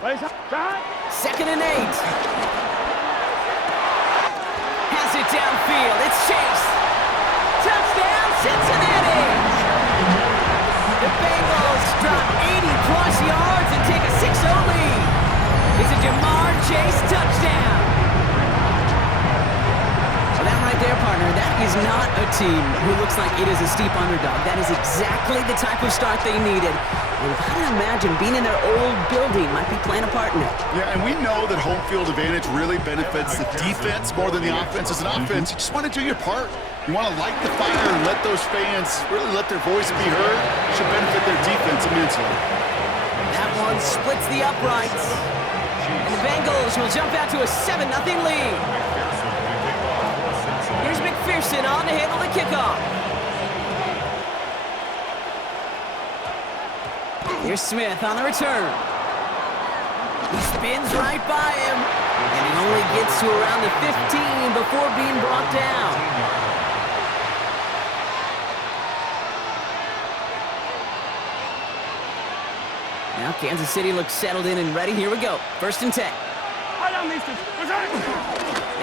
Second and 8. Has it downfield. It's Chase. Touchdown, Cincinnati! The Bengals drop 80-plus yards and take a 6-0 lead. It's a Jamar Chase touchdown. Well, that right there, partner, that is not a team who looks like it is a steep underdog. That is exactly the type of start they needed. And I can imagine being in their old building might be playing a part in it. Yeah, and we know that home field advantage really benefits the defense more than the offense. As an offense, you just want to do your part. You want to light the fire and let those fans really let their voice be heard. It should benefit their defense immensely. That one splits the uprights. And the Bengals will jump out to a 7-0 lead. Here's McPherson on to handle the kickoff. Here's Smith on the return. He spins right by him. And he only gets to around the 15 before being brought down. Now Kansas City looks settled in and ready. Here we go. 1st and 10.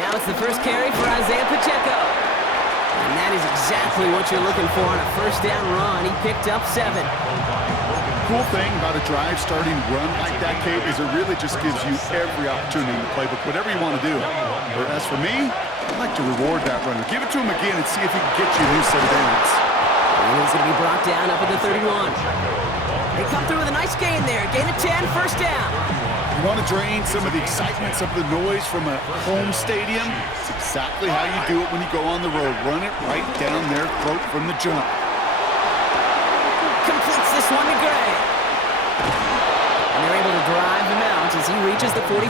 Now it's the first carry for Isaiah Pacheco. And that is exactly what you're looking for on a first down run. He picked up 7. Cool thing about a drive starting run like that, Kate, is it really just gives you every opportunity in the playbook, whatever you want to do. Or as for me, I'd like to reward that runner. Give it to him again and see if he can get you a new set of downs. And he's going to be brought down up at the 31. They come through with a nice gain there. Gain of 10, first down. You want to drain some of the excitement, some of the noise from a home stadium? It's exactly how you do it when you go on the road. Run it right down their throat from the jump. Completes this one to Gray. And they're able to drive him out as he reaches the 45.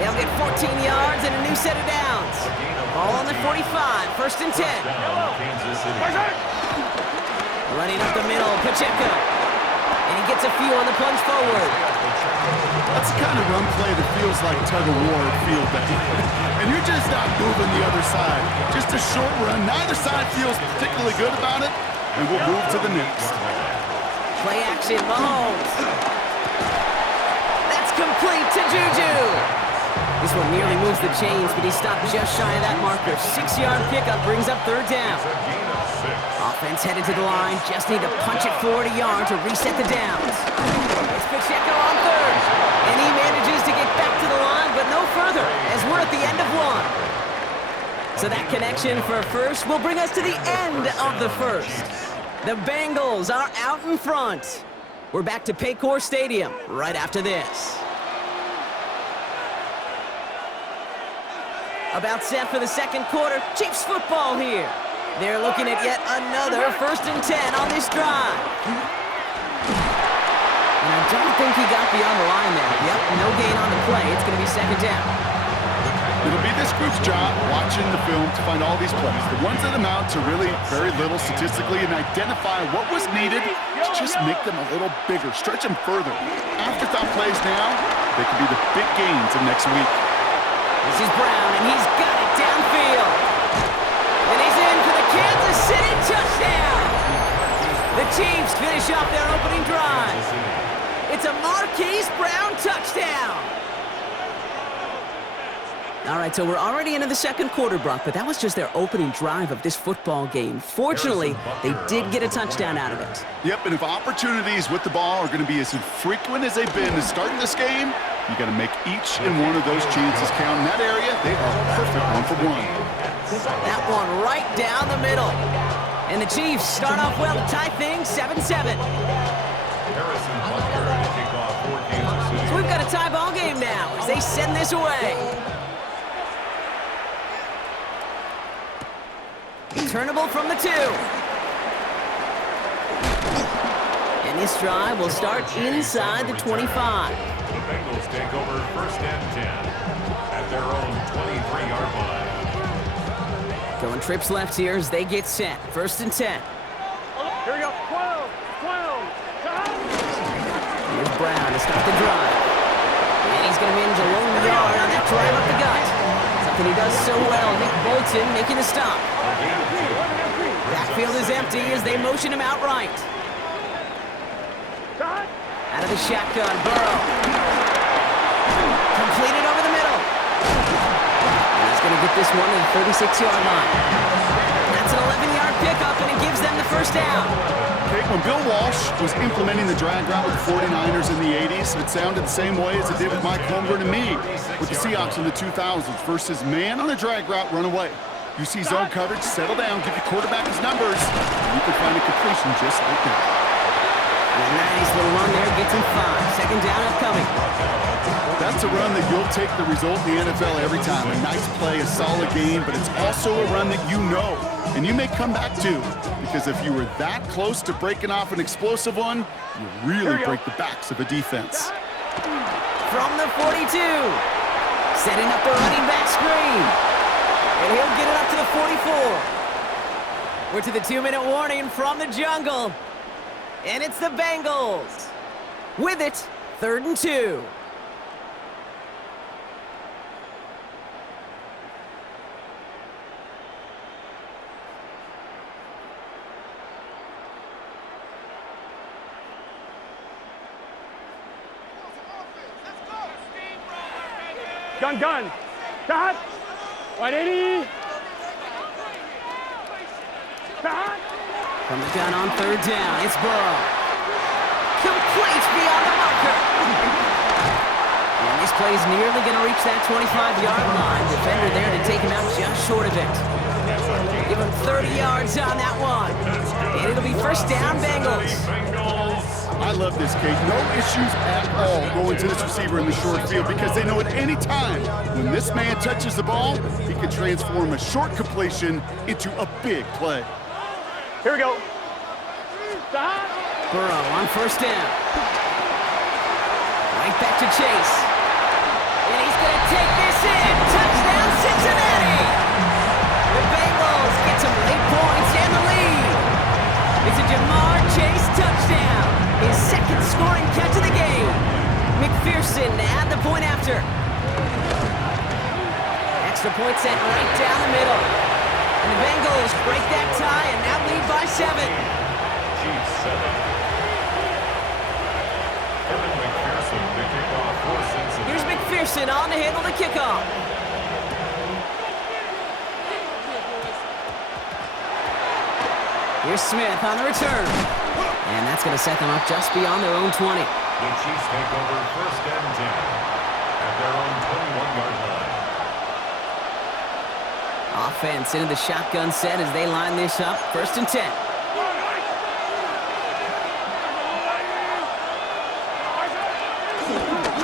They'll get 14 yards and a new set of downs. Ball on the 45, 1st and 10. Running up the middle, Pacheco. And he gets a few on the plunge forward. That's the kind of run play that feels like tug-of-war at field day. And you're just not moving the other side. Just a short run. Neither side feels particularly good about it. And we'll move to the next. Play action, Mahomes. That's complete to Juju. This one nearly moves the chains, but he stopped just shy of that marker. 6-yard pickup brings up 3rd down. Offense headed to the line. Just need to punch it forward a yard to reset the downs. It's Pacheco on 3rd. And he manages to get back to the line, but no further, as we're at the end of 1. So that connection for first will bring us to the end of the first. The Bengals are out in front. We're back to Paycor Stadium right after this. About set for the second quarter. Chiefs football here. They're looking at yet another 1st and 10 on this drive. And I don't think he got beyond the line there. Yep, no gain on the play. It's going to be 2nd down. It'll be this group's job watching the film to find all these plays, the ones that amount to really very little statistically, and identify what was needed to just make them a little bigger, stretch them further. Afterthought plays now, they could be the big gains of next week. This is Brown, and he's got it downfield. And he's in for the Kansas City touchdown. The Chiefs finish off their opening drive. It's a Marquise Brown touchdown. All right, so we're already into the second quarter, Brock, but that was just their opening drive of this football game. Fortunately, they did get a touchdown out of it. Yep, and if opportunities with the ball are going to be as infrequent as they've been to start this game, you got to make each and one of those chances count. In that area, they are perfect 1-for-1. That one right down the middle. And the Chiefs start off well to tie things 7-7. So we've got a tie ball game now as they send this away. Turnable from the 2. And this drive will start inside the 25. The Bengals take over 1st and 10 at their own 23-yard line. Going trips left here as they get set. 1st and 10. Here we go. 12. Here's Brown to start the drive. And he's going to manage a lone yard on that drive up the gut. Something he does so well. Nick Bolton making the stop. Backfield is empty as they motion him out right. Out of the shotgun, Burrow. Completed over the middle. And he's going to get this one to the 36-yard line. That's an 11-yard pickup, and it gives them the first down. Okay, when Bill Walsh was implementing the drag route with the 49ers in the 80s, it sounded the same way as it did with Mike Holmgren and me with the Seahawks in the 2000s versus man on a drag route, run away. You see zone coverage, settle down, give your quarterback his numbers, and you can find a completion just like that. And a nice little run there gets him 5. Second down upcoming. That's a run that you'll take the result in the NFL every time. A nice play, a solid game, but it's also a run that you know, and you may come back to, because if you were that close to breaking off an explosive one, you really break the backs of a defense. From the 42, setting up the running back screen. And he'll get it up to the 44. We're to the 2-minute warning from the jungle. And it's the Bengals. With it, 3rd and 2. Gun. Cut. 180. Cut. From the gun on 3rd down, it's Burrow. Complete beyond the marker. And this play's nearly going to reach that 25-yard line. Defender there to take him out just short of it. Give him 30 yards on that one. And it'll be first down, Bengals. I love this, Kate. No issues at all going to this receiver in the short field because they know at any time when this man touches the ball, he can transform a short completion into a big play. Here we go. Burrow on 1st down. Right back to Chase. And he's going to take this in. Touchdown, Cincinnati! The Bengals get some late points and the lead. It's a Jamar Chase touchdown. His 2nd scoring catch of the game. McPherson to add the point after. Extra point set right down the middle. And the Bengals break that tie and now lead by 7. McPherson to kick off for Cincinnati. Here's McPherson on to handle the kickoff. Here's Smith on the return. And that's going to set them up just beyond their own 20. The Chiefs take over 1st and 10 at their own 21-yard line. Offense into the shotgun set as they line this up. 1st and 10.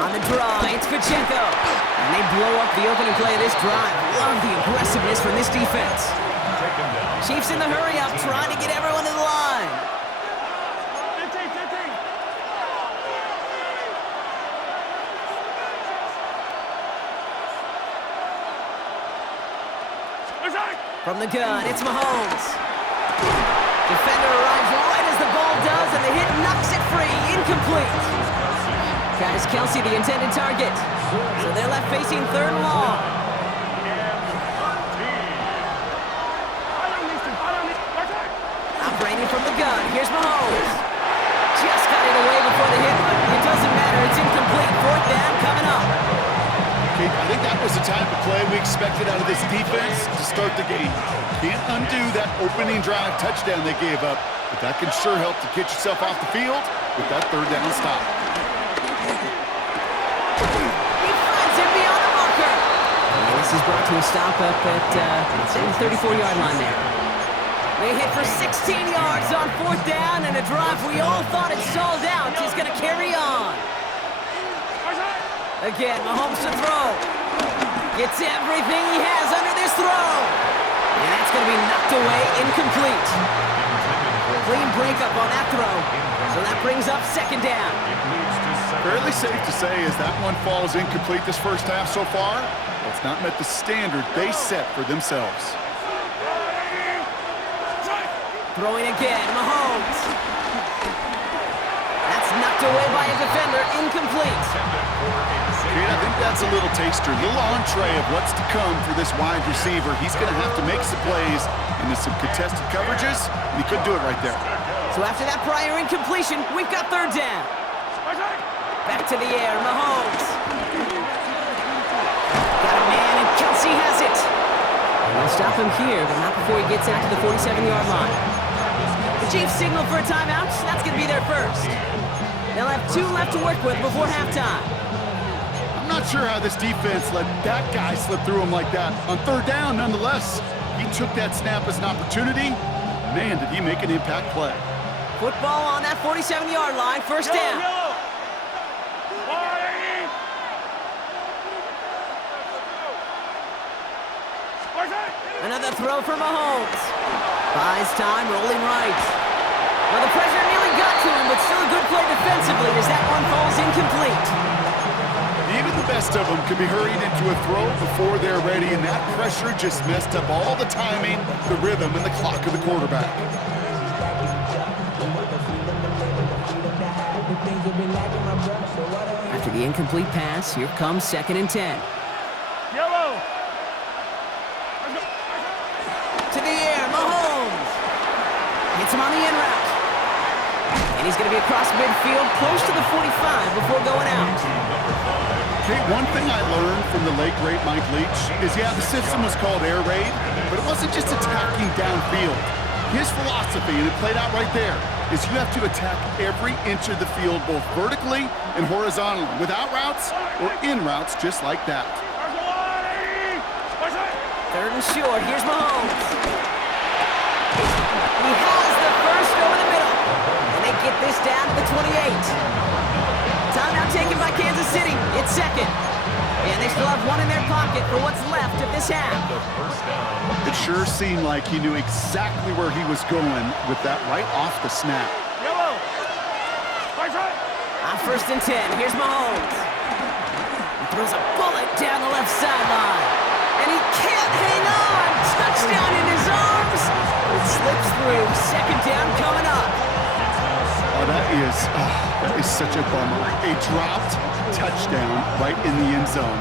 On the draw, it's Pacheco. And they blow up the opening play of this drive. Love the aggressiveness from this defense. Chiefs in the hurry up, trying to get everyone to the line. From the gun, it's Mahomes. Defender arrives right as the ball does, and the hit knocks it free. Incomplete. Travis Kelce, the intended target. So they're left facing 3rd and long. Operating from the gun, here's Mahomes. Just got it away before the hit, but it doesn't matter. It's incomplete. 4th down coming up. Okay, I think that was the type of play we expected out of this defense to start the game. Can't undo that opening drive touchdown they gave up, but that can sure help to get yourself off the field with that 3rd down stop. He finds him beyond the marker. And this is brought to a stop up at the 34-yard line there. They hit for 16 yards on 4th down, and a drive we all thought had stalled out is going to carry on. Again, Mahomes to throw. Gets everything he has under this throw. And that's going to be knocked away, incomplete. Clean breakup on that throw. So that brings up 2nd down. Fairly safe to say as that one falls incomplete this first half so far, it's not met the standard they set for themselves. Throwing again, Mahomes. That's knocked away by a defender, incomplete. Kate, I think that's a little taster, a little entree of what's to come for this wide receiver. He's going to have to make some plays into some contested coverages, and he couldn't do it right there. So after that prior incompletion, we've got 3rd down. Back to the air, Mahomes. Got a man, and Kelsey has it. They'll stop him here, but not before he gets out to the 47-yard line. The Chiefs signal for a timeout. That's going to be their first. They'll have 2 left to work with before halftime. I'm not sure how this defense let that guy slip through him like that. On third down, nonetheless, he took that snap as an opportunity. Man, did he make an impact play. Football on that 47-yard line, first down. Another throw for Mahomes. Buys time, rolling right. Well, the pressure nearly got to him, but still a good play defensively as that one falls incomplete. Even the best of them can be hurried into a throw before they're ready, and that pressure just messed up all the timing, the rhythm, and the clock of the quarterback. After the incomplete pass, here comes 2nd and 10. Yellow. To the air, Mahomes. Hits him on the in route. And he's going to be across midfield, close to the 45 before going out. Hey, one thing I learned from the late, great Mike Leach is, yeah, the system was called air raid, but it wasn't just attacking downfield. His philosophy, and it played out right there, is you have to attack every inch of the field, both vertically and horizontally, without routes or in routes, just like that. 3rd and short, here's Mahomes. He has the first over the middle. And they get this down to the 28. Timeout taken by Kansas City. It's 2nd. And they still have 1 in their pocket for what's left of this half. It sure seemed like he knew exactly where he was going with that right off the snap. Yellow. On 1st and 10, here's Mahomes. He throws a bullet down the left sideline. And he can't hang on. Touchdown in his arms. It slips through. 2nd down coming up. Oh, that is such a bummer. A dropped touchdown right in the end zone.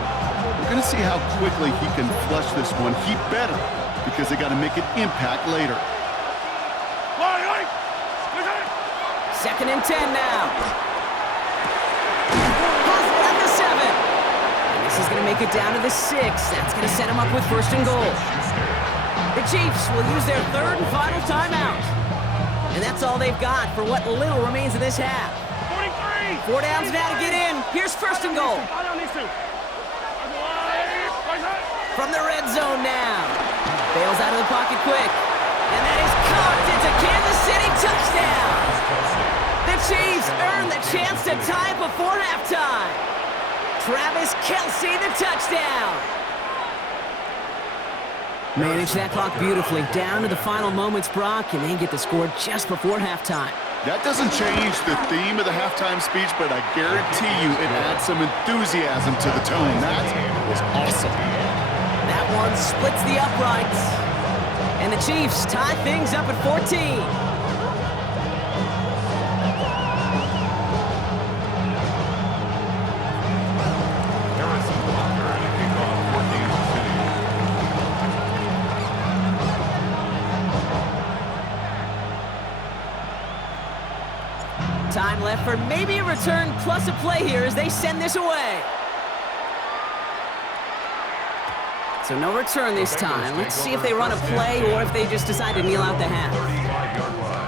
We're going to see how quickly he can flush this one. He better, because they got to make an impact later. 2nd and 10 now. Has it at the 7. This is going to make it down to the 6. That's going to set him up with 1st and goal. The Chiefs will use their 3rd and final timeout. And that's all they've got for what little remains of this half. 4 downs now to get in. Here's 1st and goal. From the red zone now. Bails out of the pocket quick. And that is caught. It's a Kansas City touchdown. The Chiefs earn the chance to tie before halftime. Travis Kelce, the touchdown. Manage that clock beautifully. Down to the final moments, Brock, and they get the score just before halftime. That doesn't change the theme of the halftime speech, but I guarantee you it adds some enthusiasm to the tone. That was awesome. That one splits the uprights. And the Chiefs tie things up at 14. Time left for maybe a return plus a play here as they send this away. So no return this time. Let's see if they run a play or if they just decide to kneel out the half. 35-yard line.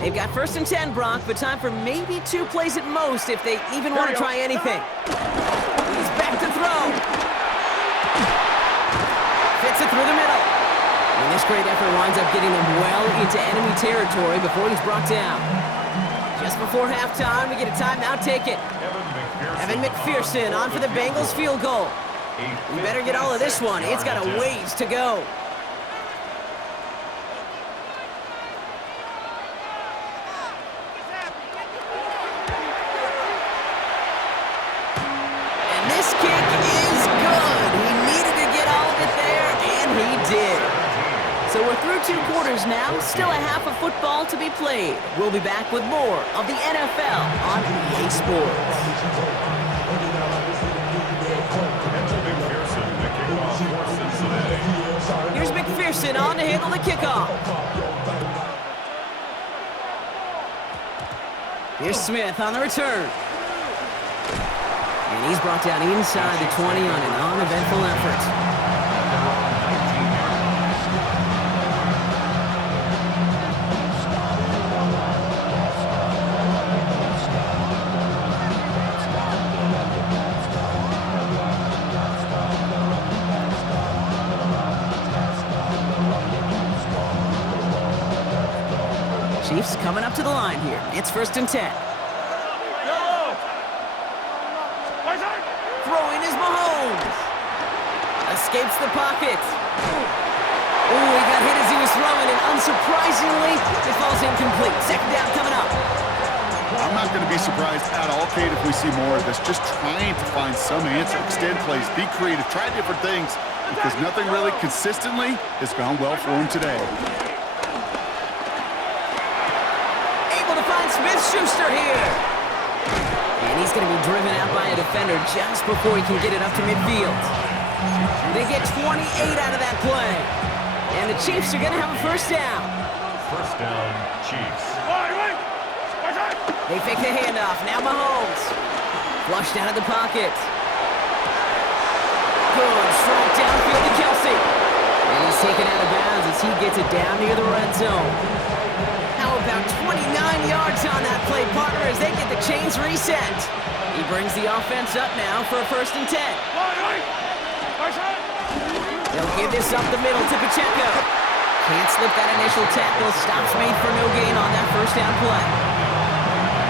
They've got 1st and 10, Brock, but time for maybe 2 plays at most if they even want to try anything. He's back to throw. Fits it through the middle. And this great effort winds up getting them well into enemy territory before he's brought down. Just before halftime, we get a timeout taken. Evan McPherson on for the Bengals field goal. We better get all of this one. It's got a ways to go. This kick is good. He needed to get all of it there, and he did. So we're through 2 quarters. quarters now. Still a half of football to be played. We'll be back with more of the NFL on EA Sports. Here's McPherson on to handle the kickoff. Here's Smith on the return. And he's brought down inside the 20 on an uneventful effort. Chiefs coming up to the line here. It's 1st and 10. Throwing is Mahomes. Escapes the pocket. Ooh, he got hit as he was throwing, and unsurprisingly, it falls incomplete. 2nd down coming up. I'm not going to be surprised at all, Kate, if we see more of this. Just trying to find some answer, extend plays, be creative, try different things, because nothing really consistently has gone well for him today. Smith-Schuster here. And he's going to be driven out by a defender just before he can get it up to midfield. They get 28 out of that play. And the Chiefs are going to have a 1st down. 1st down, Chiefs. They fake the handoff. Now Mahomes. Flushed out of the pocket. Good. Strong downfield to Kelsey. And he's taken out of bounds as he gets it down near the red zone. How about 29 yards on that play, partner, as they get the chains reset. He brings the offense up now for a 1st and 10. They'll give this up the middle to Pacheco. Can't slip that initial tackle. Stops made for no gain on that 1st down play.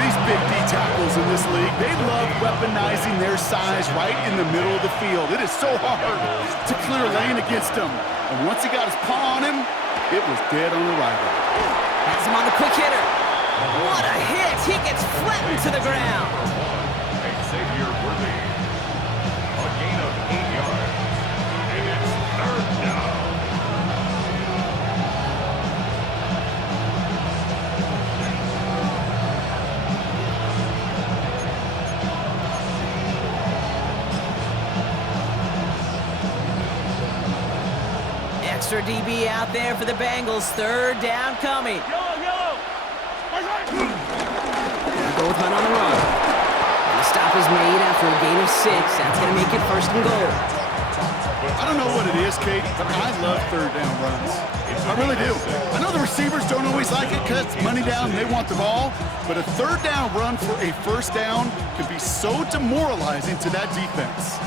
These big D tackles in this league, they love weaponizing their size right in the middle of the field. It is so hard to clear lane against him. And once he got his paw on him, it was dead on arrival. Has him on the quick hitter. What a hit! He gets flattened to the ground. Xavier Worthy. A gain of 8 yards. And it's 3rd down. Extra DB out there for the Bengals. 3rd down coming. Go with Hunt on the run. And the stop is made after a gain of 6. That's going to make it 1st and goal. I don't know what it is, Kate, but I love 3rd down runs. I really do. I know the receivers don't always like it because it's money down and they want the ball, but a 3rd down run for a 1st down can be so demoralizing to that defense.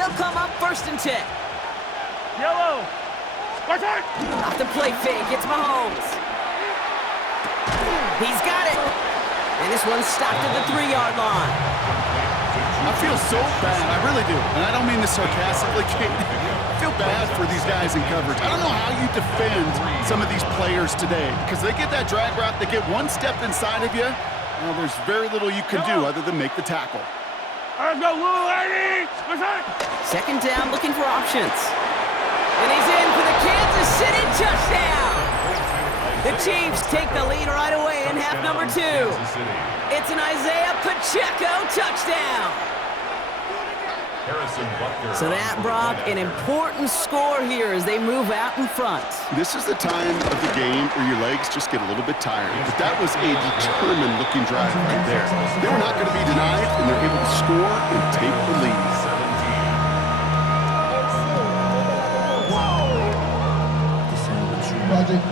They'll come up 1st and 10. Yellow. Off the play fake, it's Mahomes. He's got it. And this one's stopped at the 3-yard line. I feel so bad, I really do. And I don't mean this sarcastically, Kate. I feel bad for these guys in coverage. I don't know how you defend some of these players today because they get that drag route, they get one step inside of you. Well, there's very little you can do other than make the tackle. Let's go, little lady. 2nd down, looking for options. And he's in for the Kansas City touchdown. The Chiefs take the lead right away in half number 2. It's an Isaiah Pacheco touchdown. So that, Brock, an important score here as they move out in front. This is the time of the game where your legs just get a little bit tired. But that was a determined-looking drive right there. They were not going to be denied, and they're able to score and take the lead. Project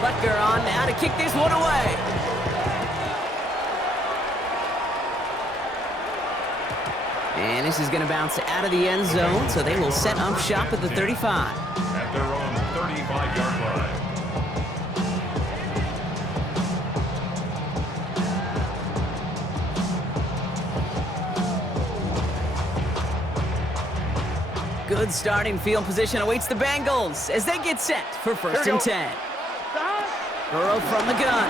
Butker on now to kick this one away. And this is going to bounce out of the end zone, so they will set up shop at the 35. At their own 35-yard line. Good starting field position awaits the Bengals as they get set for first and 10. Burrow from the gun.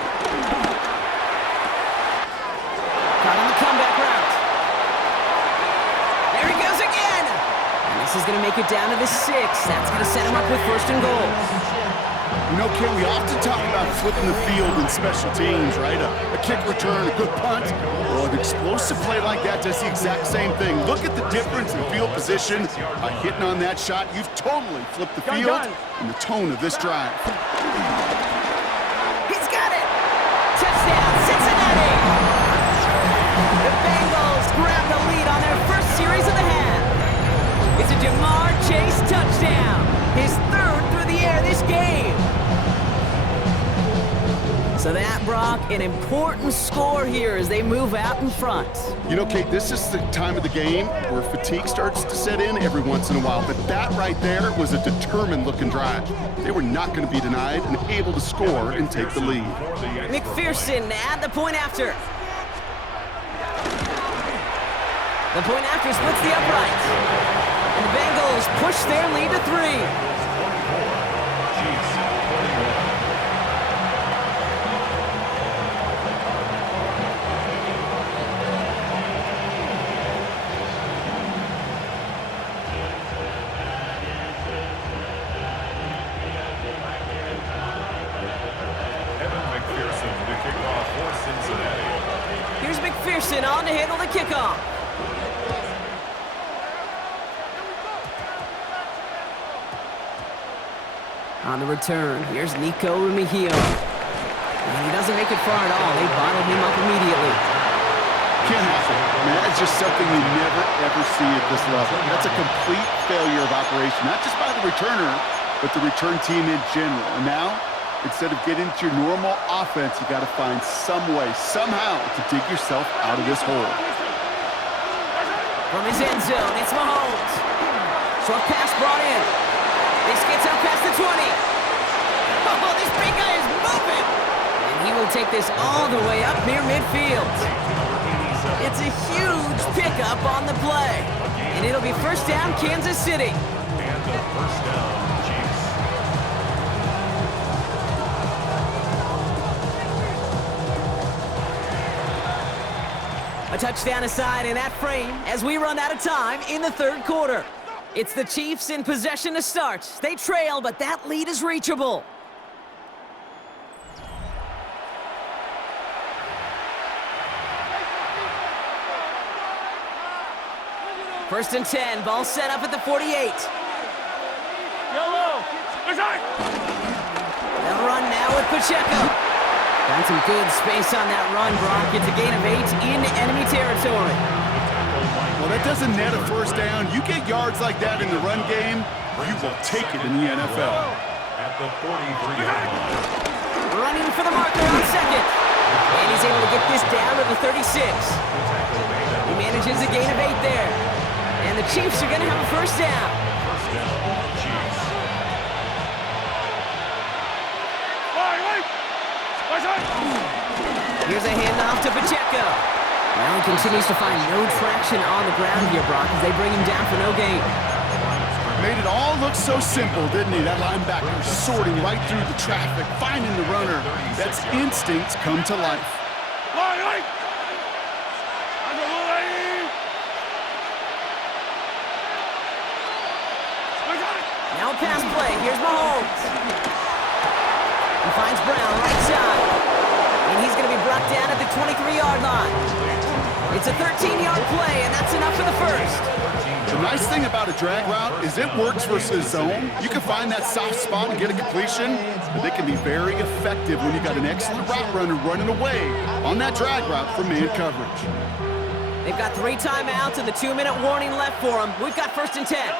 Caught on the comeback route. There he goes again. And this is going to make it down to the 6. That's going to set him up with first and goal. You know, Ken, we often talk about flipping the field in special teams, right? A kick return, a good punt. Well, an explosive play like that does the exact same thing. Look at the difference in field position. By hitting on that shot, you've totally flipped the field and the tone of this drive. He's got it! Touchdown, Cincinnati! The Bengals grab the lead on their first series of the half. It's a Jamar Chase touchdown. His third through the air this game. So that, Brock, an important score here as they move out in front. You know, Kate, this is the time of the game where fatigue starts to set in every once in a while, but that right there was a determined-looking drive. They were not going to be denied and able to score and take the lead. McPherson at the point after. The point after splits the upright. And the Bengals push their lead to 3. Here's McPherson on to handle the kickoff. On the return, here's Nico Remigio. And he doesn't make it far at all. They bottle him up immediately. Can't happen. I mean, that's just something you never, ever see at this level. That's a complete failure of operation, not just by the returner, but the return team in general. And now, instead of getting to your normal offense, you got to find some way, somehow, to dig yourself out of this hole. From his end zone, it's Mahomes. Short pass brought in. This gets up past the 20. Oh, this big guy is moving. And he will take this all the way up near midfield. It's a huge pickup on the play. And it'll be first down, Kansas City. And the first down, Chiefs. A touchdown aside in that frame as we run out of time in the third quarter. It's the Chiefs in possession to start. They trail, but that lead is reachable. First and 10, ball set up at the 48. Yellow! They'll run now with Pacheco. Found some good space on that run, Brock. It's a gain of 8 in enemy territory. Well, that doesn't net a first down. You get yards like that in the run game, you will take it in the NFL. At the 43-yard line. Running for the marker on second. And he's able to get this down to the 36. He manages a gain of 8 there. And the Chiefs are going to have a first down. First down, Chiefs. Here's a handoff to Pacheco. Well, he continues to find no traction on the ground here, Brock, as they bring him down for no gain. Made it all look so simple, didn't he? That linebacker sorting right through the traffic, finding the runner. That's instinct come to life. Now a pass play. Here's Mahomes. He finds Brown right side. And he's going to be brought down at the 23-yard line. It's a 13-yard play, and that's enough for the first. The nice thing about a drag route is it works versus zone. You can find that soft spot and get a completion, but they can be very effective when you got an excellent route runner running away on that drag route from man coverage. They've got 3 timeouts and the 2-minute warning left for them. We've got first and 10.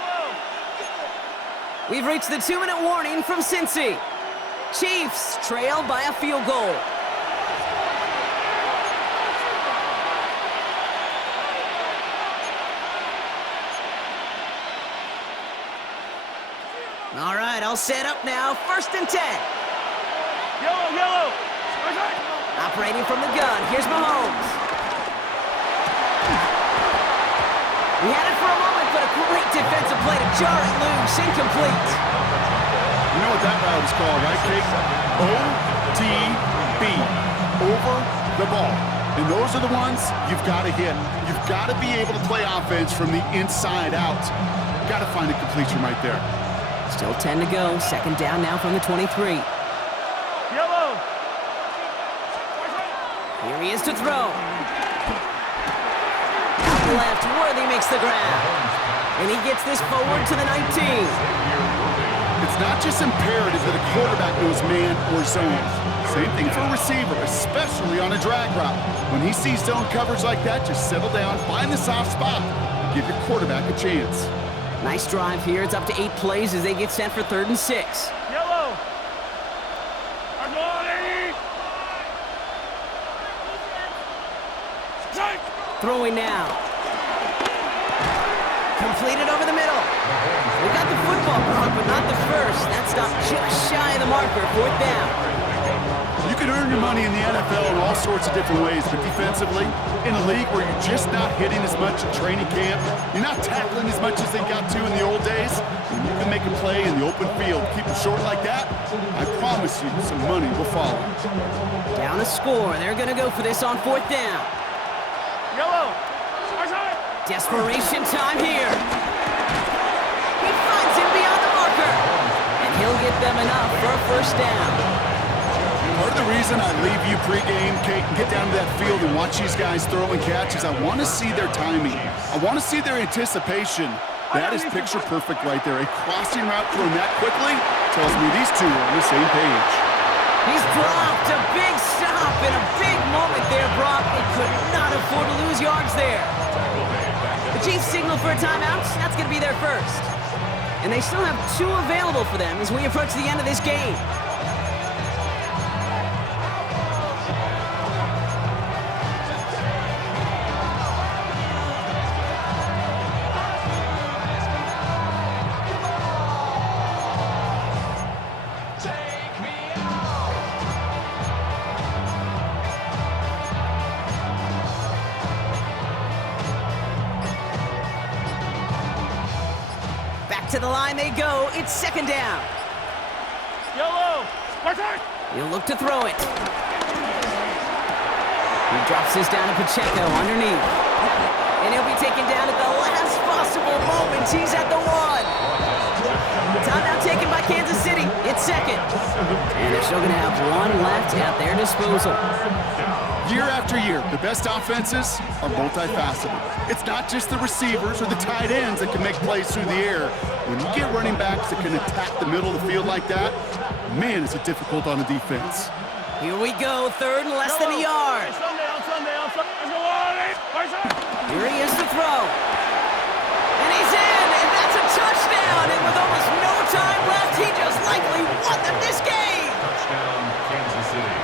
We've reached the 2-minute warning from Cincy. Chiefs trail by a field goal. All right, all set up now. First and 10. Yellow! Operating from the gun. Here's Mahomes. He had it for a moment, but a great defensive play to jar it loose. Incomplete. You know what that route is called, right, Kate? OTB. Over the ball. And those are the ones you've got to hit. You've got to be able to play offense from the inside out. Got to find a completion right there. Still 10 to go. Second down now from the 23. Yellow. Here he is to throw. Out left, Worthy makes the grab. And he gets this forward to the 19. It's not just imperative that a quarterback knows man or zone. Same thing for a receiver, especially on a drag route. When he sees zone coverage like that, just settle down, find the soft spot, and give your quarterback a chance. Nice drive here. It's up to 8 plays as they get set for 3rd and 6. Yellow. Throwing now. Completed over the middle. We got the football, Brock, but not the first. That stopped just shy of the marker. 4th down. You can earn your money in the NFL in all sorts of different ways, but defensively, in a league where you're just not hitting as much at training camp, you're not tackling as much as they got to in the old days, when you can make a play in the open field, keep it short like that, I promise you some money will follow. Down a score. They're going to go for this on 4th down. Yellow. Desperation time here. He finds him beyond the marker. And he'll get them enough for a 1st down. Part of the reason I leave you pregame, Kate, and get down to that field and watch these guys throw and catch is I want to see their timing. I want to see their anticipation. That is picture perfect right there. A crossing route thrown that quickly tells me these two are on the same page. He's dropped a big stop in a big moment there, Brock. They could not afford to lose yards there. The Chiefs signal for a timeout. That's going to be their first. And they still have 2 available for them as we approach the end of this game. To the line they go. It's 2nd down. Yellow. He'll look to throw it. He drops this down to Pacheco underneath. And he'll be taken down at the last possible moment. He's at the 1. Timeout taken by Kansas City. It's 2nd. And they're still going to have 1 left at their disposal. Year after year, the best offenses are multifaceted. It's not just the receivers or the tight ends that can make plays through the air. When you get running backs that can attack the middle of the field like that, man, is it difficult on the defense. Here we go, 3rd and less than a yard. Here he is to throw. And he's in, and that's a touchdown. And with almost no time left, he just likely won them this game. Touchdown, Kansas City.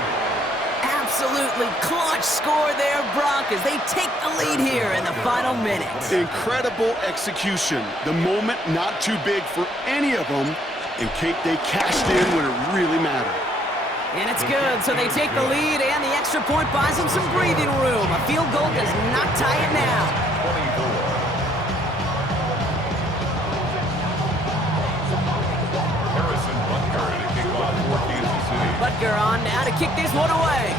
Absolutely clutch score there, Brock, as they take the lead here in the final minute. Incredible execution. The moment not too big for any of them. And Kate, they cashed in when it really mattered. And it's good, so they take the lead, and the extra point buys them some breathing room. A field goal does not tie it now. 24. Harrison Butker to kick off for Kansas City. Butker on now to kick this one away.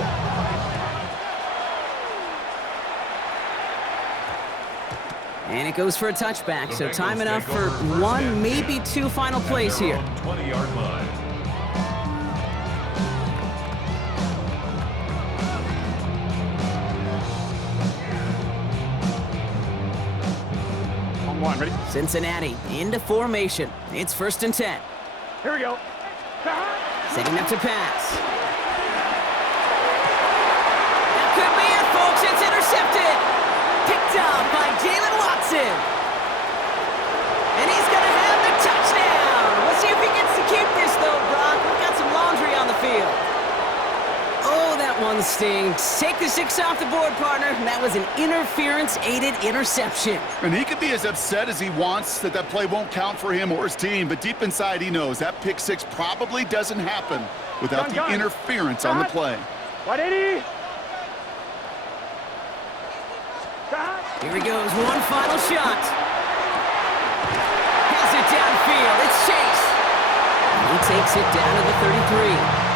And it goes for a touchback, so time enough for 1, maybe 2 final plays here. 20-yard line. On 1, ready? Cincinnati into formation. It's 1st and 10. Here we go. Setting up to pass. That could be it, folks. It's intercepted. Picked up by Jalen Watson. And he's going to have the touchdown. We'll see if he gets to keep this, though, Brock. We've got some laundry on the field. Oh, that one stings. Take the 6 off the board, partner. That was an interference-aided interception. And he could be as upset as he wants that play won't count for him or his team, but deep inside he knows that pick 6 probably doesn't happen without the interference on the play. 180. Here he goes, one final shot. drills it downfield. It's Chase. And he takes it down to the 33.